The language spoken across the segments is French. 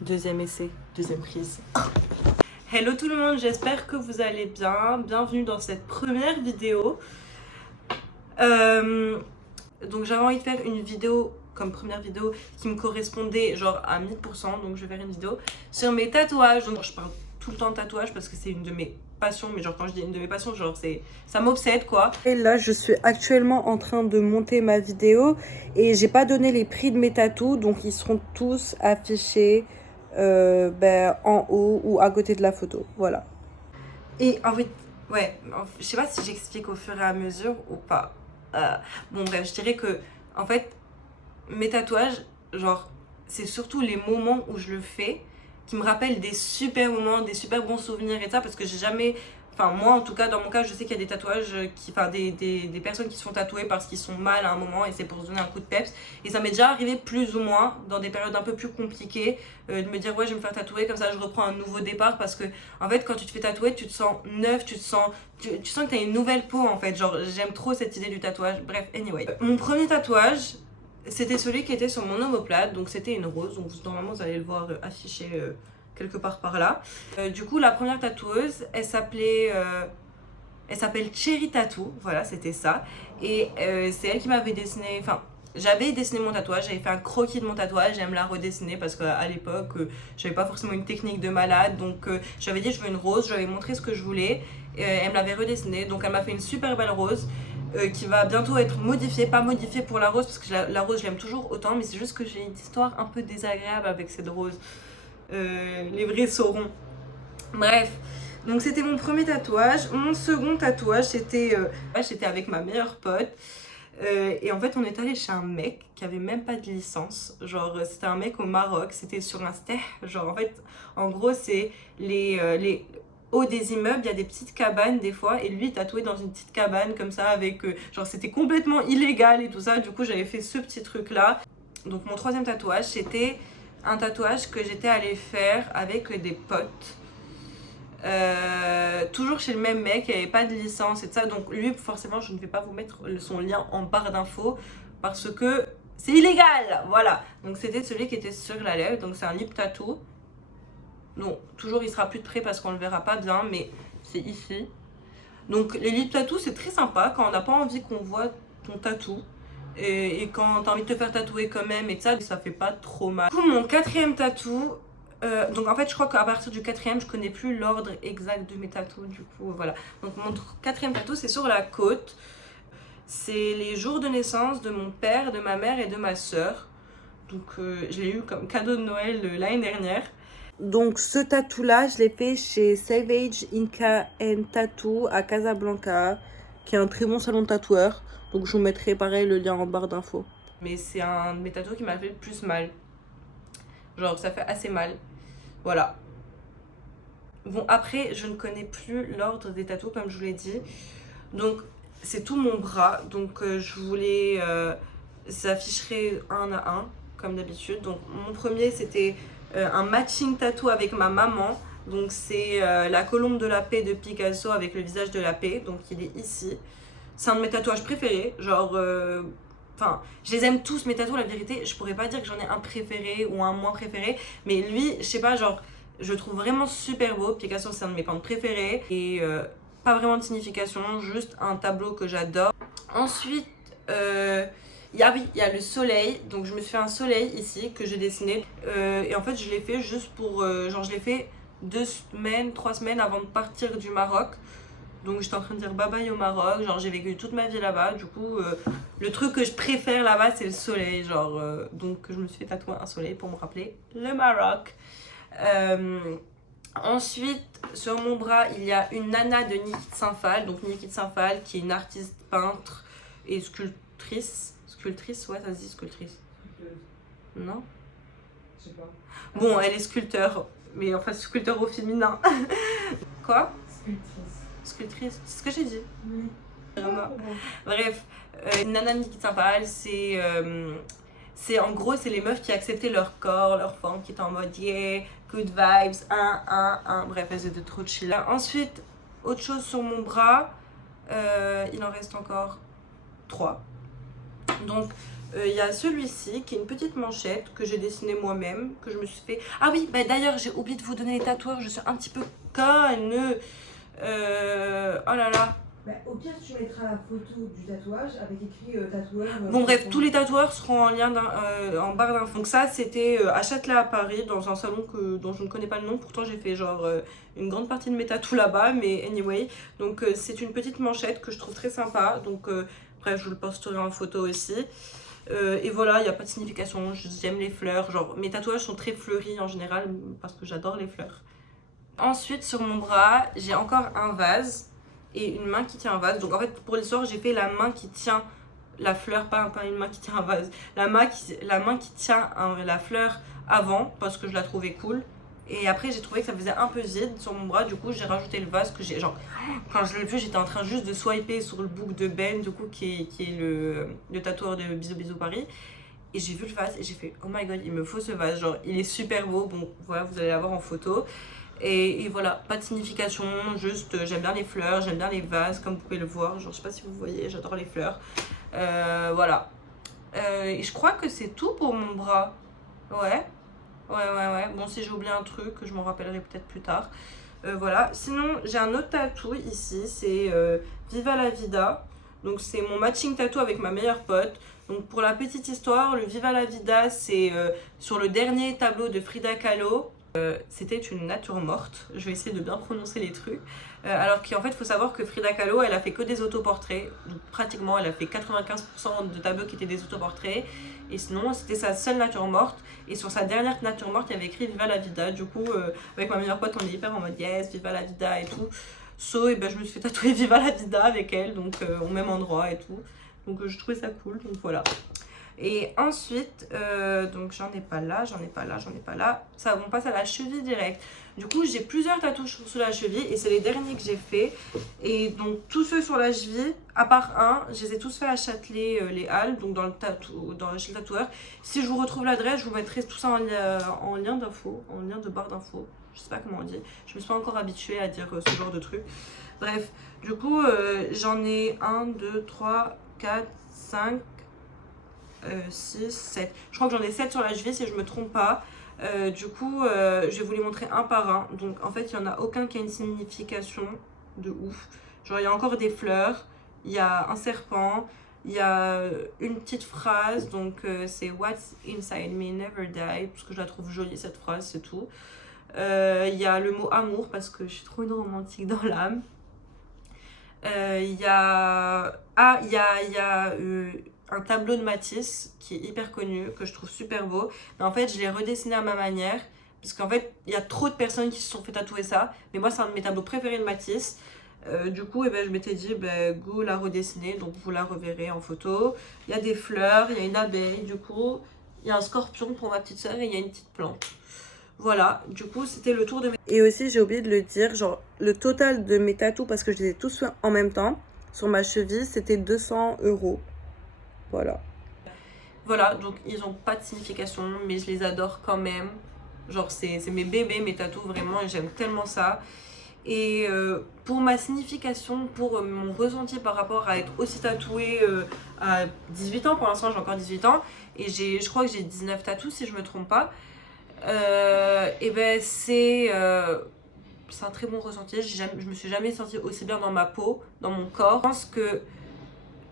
Deuxième essai, deuxième prise. Hello tout le monde, j'espère que vous allez bien. Bienvenue dans cette première vidéo. Donc j'avais envie de faire une vidéo comme première vidéo qui me correspondait genre à 1000%. Donc je vais faire une vidéo sur mes tatouages. Donc je parle tout le temps de tatouages parce que c'est une de mes passions. Mais genre quand je dis une de mes passions, genre ça m'obsède quoi. Et là je suis actuellement en train de monter ma vidéo. Et j'ai pas donné les prix de mes tatous. Donc ils seront tous affichés en haut ou à côté de la photo. Voilà. Et en fait, ouais, je sais pas si j'explique au fur et à mesure ou pas. Bon bref, je dirais que en fait, mes tatouages, genre, c'est surtout les moments où je le fais qui me rappellent des super moments, des super bons souvenirs et ça, parce que j'ai jamais. Enfin, moi en tout cas, dans mon cas, je sais qu'il y a des tatouages qui. Enfin, des personnes qui se font tatouer parce qu'ils sont mal à un moment et c'est pour se donner un coup de peps. Et ça m'est déjà arrivé plus ou moins dans des périodes un peu plus compliquées de me dire, ouais, je vais me faire tatouer, comme ça je reprends un nouveau départ. Parce que, en fait, quand tu te fais tatouer, tu te sens neuf, tu sens que t'as une nouvelle peau en fait. Genre, j'aime trop cette idée du tatouage. Bref, anyway. Mon premier tatouage, c'était celui qui était sur mon omoplate, donc c'était une rose, donc normalement vous allez le voir affiché quelque part par là. Du coup, la première tatoueuse, elle s'appelle Cherry Tattoo, voilà, c'était ça. Et c'est elle qui m'avait dessiné, enfin, j'avais dessiné mon tatouage, j'avais fait un croquis de mon tatouage, j'aime la redessiner parce qu'à l'époque, j'avais pas forcément une technique de malade, donc j'avais dit je veux une rose, je lui avais montré ce que je voulais, elle me l'avait redessiné, donc elle m'a fait une super belle rose. Qui va bientôt être modifiée, pas modifiée pour la rose parce que la rose je l'aime toujours autant, mais c'est juste que j'ai une histoire un peu désagréable avec cette rose. Les vrais sauront. Bref, donc c'était mon premier tatouage. Mon second tatouage c'était avec ma meilleure pote. Et en fait on est allé chez un mec qui avait même pas de licence. Genre c'était un mec au Maroc, c'était sur un steh. Genre en fait, en gros c'est les haut des immeubles, il y a des petites cabanes des fois, et lui il tatouait dans une petite cabane comme ça avec genre c'était complètement illégal et tout ça. Du coup j'avais fait ce petit truc là. Donc mon troisième tatouage c'était un tatouage que j'étais allée faire avec des potes. Toujours chez le même mec, il n'y avait pas de licence et tout ça, donc lui forcément je ne vais pas vous mettre son lien en barre d'infos parce que c'est illégal, voilà. Donc c'était celui qui était sur la lèvre, donc c'est un lip tattoo. Donc toujours il sera plus de près parce qu'on le verra pas bien, mais c'est ici. Donc les lip tattoos c'est très sympa quand on n'a pas envie qu'on voit ton tatou. Et quand t'as envie de te faire tatouer quand même et ça fait pas trop mal. Du coup mon quatrième tatou, donc en fait je crois qu'à partir du quatrième je connais plus l'ordre exact de mes tatous, du coup voilà. Donc mon quatrième tatou c'est sur la côte. C'est les jours de naissance de mon père, de ma mère et de ma soeur. Donc je l'ai eu comme cadeau de Noël l'année dernière. Donc ce tatou là je l'ai fait chez Savage Inca and Tattoo à Casablanca, qui est un très bon salon de tatoueurs. Donc je vous mettrai pareil le lien en barre d'infos. Mais c'est un de mes tatous qui m'a fait le plus mal. Genre ça fait assez mal. Voilà. Bon après je ne connais plus l'ordre des tatous comme je vous l'ai dit. Donc c'est tout mon bras. Donc je voulais s'afficherait un à un comme d'habitude. Donc mon premier c'était un matching tattoo avec ma maman. Donc c'est la colombe de la paix de Picasso avec le visage de la paix. Donc il est ici. C'est un de mes tatouages préférés. Genre, enfin, je les aime tous mes tatous, la vérité. Je pourrais pas dire que j'en ai un préféré ou un moins préféré. Mais lui, je sais pas, genre, je le trouve vraiment super beau. Picasso, c'est un de mes peintres préférés. Et pas vraiment de signification, juste un tableau que j'adore. Ensuite, il y a le soleil. Donc je me suis fait un soleil ici que j'ai dessiné. Et en fait, je l'ai fait juste pour. Genre, je l'ai fait 2 semaines, 3 semaines avant de partir du Maroc. Donc j'étais en train de dire bye bye au Maroc, genre j'ai vécu toute ma vie là-bas, du coup le truc que je préfère là-bas c'est le soleil, genre donc je me suis fait tatouer un soleil pour me rappeler le Maroc. Ensuite sur mon bras il y a une nana de Nikit Saint-Phal, donc Nikit Saint-Phal qui est une artiste peintre et sculptrice, ouais ça se dit sculptrice. Non? Je sais pas. Bon elle est sculpteur, mais enfin sculpteur au féminin. Quoi? Sculptrice, c'est ce que j'ai dit. Oui. Bref, Nana Nikit Saint-Phal, c'est en gros, c'est les meufs qui acceptaient leur corps, leur forme, qui étaient en mode yeah, good vibes, bref, elles étaient trop chill. Ensuite, autre chose sur mon bras, il en reste encore 3. Donc il y a celui-ci qui est une petite manchette que j'ai dessiné moi-même, que je me suis fait. Ah oui, bah d'ailleurs j'ai oublié de vous donner les tatoueurs, je suis un petit peu conne. Oh là là. Bah, au pire, tu mettras la photo du tatouage avec écrit tatoueur. Bon bref, tous les tatoueurs seront en lien en barre d'infos. Donc ça, c'était à Châtelet à Paris, dans un salon dont je ne connais pas le nom. Pourtant, j'ai fait genre une grande partie de mes tatous là-bas, mais anyway. Donc c'est une petite manchette que je trouve très sympa. Donc bref, je vous le posterai en photo aussi. Et voilà, il n'y a pas de signification, j'aime les fleurs. Genre, mes tatouages sont très fleuris en général parce que j'adore les fleurs. Ensuite, sur mon bras, j'ai encore un vase et une main qui tient un vase. Donc en fait, pour l'histoire, j'ai fait la main qui tient la fleur, pas une main qui tient un vase. La main qui tient la fleur avant parce que je la trouvais cool. Et après, j'ai trouvé que ça faisait un peu vide sur mon bras. Du coup, j'ai rajouté le vase que j'ai. Genre, quand je l'ai vu, j'étais en train juste de swiper sur le book de Ben, du coup, qui est le tatoueur de Bisous Bisous Paris. Et j'ai vu le vase et j'ai fait oh my god, il me faut ce vase. Genre, il est super beau. Bon, voilà, vous allez l'avoir en photo. Et voilà, pas de signification, juste j'aime bien les fleurs, j'aime bien les vases, comme vous pouvez le voir. Genre, je sais pas si vous voyez, j'adore les fleurs. Voilà. Et je crois que c'est tout pour mon bras. Ouais. Ouais. Bon, si j'ai oublié un truc, je m'en rappellerai peut-être plus tard. Voilà. Sinon, j'ai un autre tatou ici, c'est Viva la Vida. Donc, c'est mon matching tattoo avec ma meilleure pote. Donc, pour la petite histoire, le Viva la Vida, c'est sur le dernier tableau de Frida Kahlo. C'était une nature morte. Je vais essayer de bien prononcer les trucs. Alors qu'en fait, il faut savoir que Frida Kahlo, elle a fait que des autoportraits. Donc, pratiquement, elle a fait 95% de tableaux qui étaient des autoportraits. Et sinon, c'était sa seule nature morte. Et sur sa dernière nature morte, il y avait écrit Viva la Vida. Du coup, avec ma meilleure pote, on est hyper en mode yes, Viva la Vida et tout. Et ben, je me suis fait tatouer Viva la Vida avec elle, donc au même endroit et tout. Donc, je trouvais ça cool. Donc, voilà. Et ensuite, donc j'en ai pas là. Ça, on passe à la cheville direct. Du coup, j'ai plusieurs tatouages sur la cheville et c'est les derniers que j'ai fait. Et donc, tous ceux sur la cheville, à part un, je les ai tous faits à Châtelet, les Halles, donc chez le tatoueur. Si je vous retrouve l'adresse, je vous mettrai tout ça en lien d'info, en lien de barre d'info. Je sais pas comment on dit. Je me suis pas encore habituée à dire ce genre de truc. Bref, du coup, j'en ai 1, 2, 3, 4, 5. 6, 7. Je crois que j'en ai 7 sur la cheville si je me trompe pas. Du coup, je vais vous les montrer un par un. Donc en fait, il n'y en a aucun qui a une signification de ouf. Genre, il y a encore des fleurs, il y a un serpent, il y a une petite phrase. Donc c'est What's inside me never die. Parce que je la trouve jolie cette phrase, c'est tout. Il y a le mot amour parce que je suis trop une romantique dans l'âme. Il y a un tableau de Matisse qui est hyper connu, que je trouve super beau. Mais en fait, je l'ai redessiné à ma manière. Parce qu'en fait, il y a trop de personnes qui se sont fait tatouer ça. Mais moi, c'est un de mes tableaux préférés de Matisse. Du coup, je m'étais dit, go la redessiner. Donc, vous la reverrez en photo. Il y a des fleurs, il y a une abeille. Du coup, il y a un scorpion pour ma petite soeur et il y a une petite plante. Voilà, du coup, c'était le tour de mes... Et aussi, j'ai oublié de le dire, genre, le total de mes tatous, parce que je les ai tous fait en même temps, sur ma cheville, c'était 200 €. Voilà. Voilà, donc ils ont pas de signification, mais je les adore quand même. Genre, c'est mes bébés, mes tatous, vraiment, et j'aime tellement ça. Et pour ma signification, pour mon ressenti par rapport à être aussi tatouée à 18 ans, pour l'instant j'ai encore 18 ans, et je crois que j'ai 19 tatous si je me trompe pas. Et c'est un très bon ressenti. Je me suis jamais sentie aussi bien dans ma peau, dans mon corps. Je pense que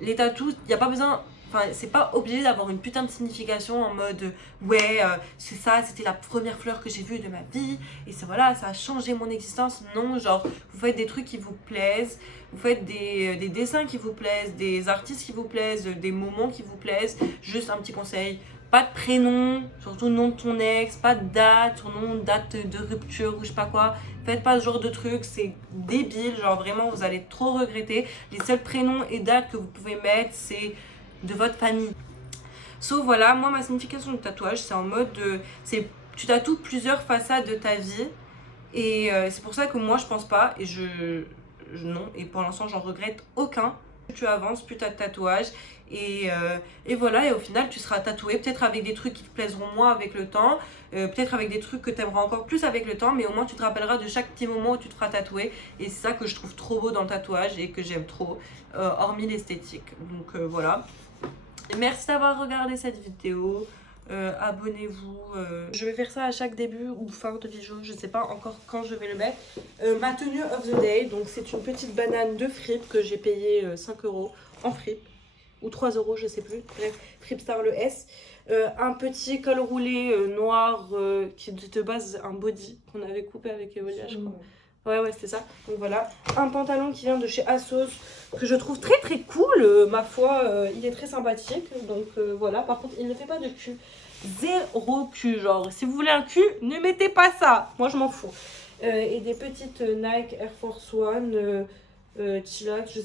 les tatous, il n'y a pas besoin. Enfin, c'est pas obligé d'avoir une putain de signification en mode ouais, c'est ça, c'était la première fleur que j'ai vue de ma vie, et c'est voilà, ça a changé mon existence. Non, genre, vous faites des trucs qui vous plaisent, vous faites des dessins qui vous plaisent, des artistes qui vous plaisent, des moments qui vous plaisent. Juste un petit conseil, pas de prénom, surtout nom de ton ex, pas de date, surnom, date de rupture ou je sais pas quoi. Faites pas ce genre de trucs, c'est débile, genre vraiment vous allez trop regretter. Les seuls prénoms et dates que vous pouvez mettre, c'est de votre famille. Voilà, moi ma signification du tatouage, c'est en mode tu tatoues plusieurs façades de ta vie, et c'est pour ça que moi je pense pas, et non, et pour l'instant j'en regrette aucun. Plus tu avances, plus tu as de tatouages, et voilà, et au final tu seras tatoué, peut-être avec des trucs qui te plaiseront moins avec le temps, peut-être avec des trucs que tu aimeras encore plus avec le temps, mais au moins tu te rappelleras de chaque petit moment où tu te feras tatouer, et c'est ça que je trouve trop beau dans le tatouage et que j'aime trop, hormis l'esthétique. Donc voilà. Merci d'avoir regardé cette vidéo. Abonnez-vous. Je vais faire ça à chaque début ou fin de vidéo. Je sais pas encore quand je vais le mettre. Ma tenue of the day. Donc c'est une petite banane de fripe que j'ai payé 5 € en fripe. Ou 3 € je sais plus. Bref, Fripstar le S. Un petit col roulé noir qui est de base un body qu'on avait coupé avec Evolia je crois. Ouais, c'était ça. Donc voilà, un pantalon qui vient de chez Asos que je trouve très très cool. Ma foi, il est très sympathique. Donc voilà, par contre, il ne fait pas de cul. Zéro cul. Genre, si vous voulez un cul, ne mettez pas ça. Moi, je m'en fous. Et des petites Nike Air Force One, Chillax. Je sais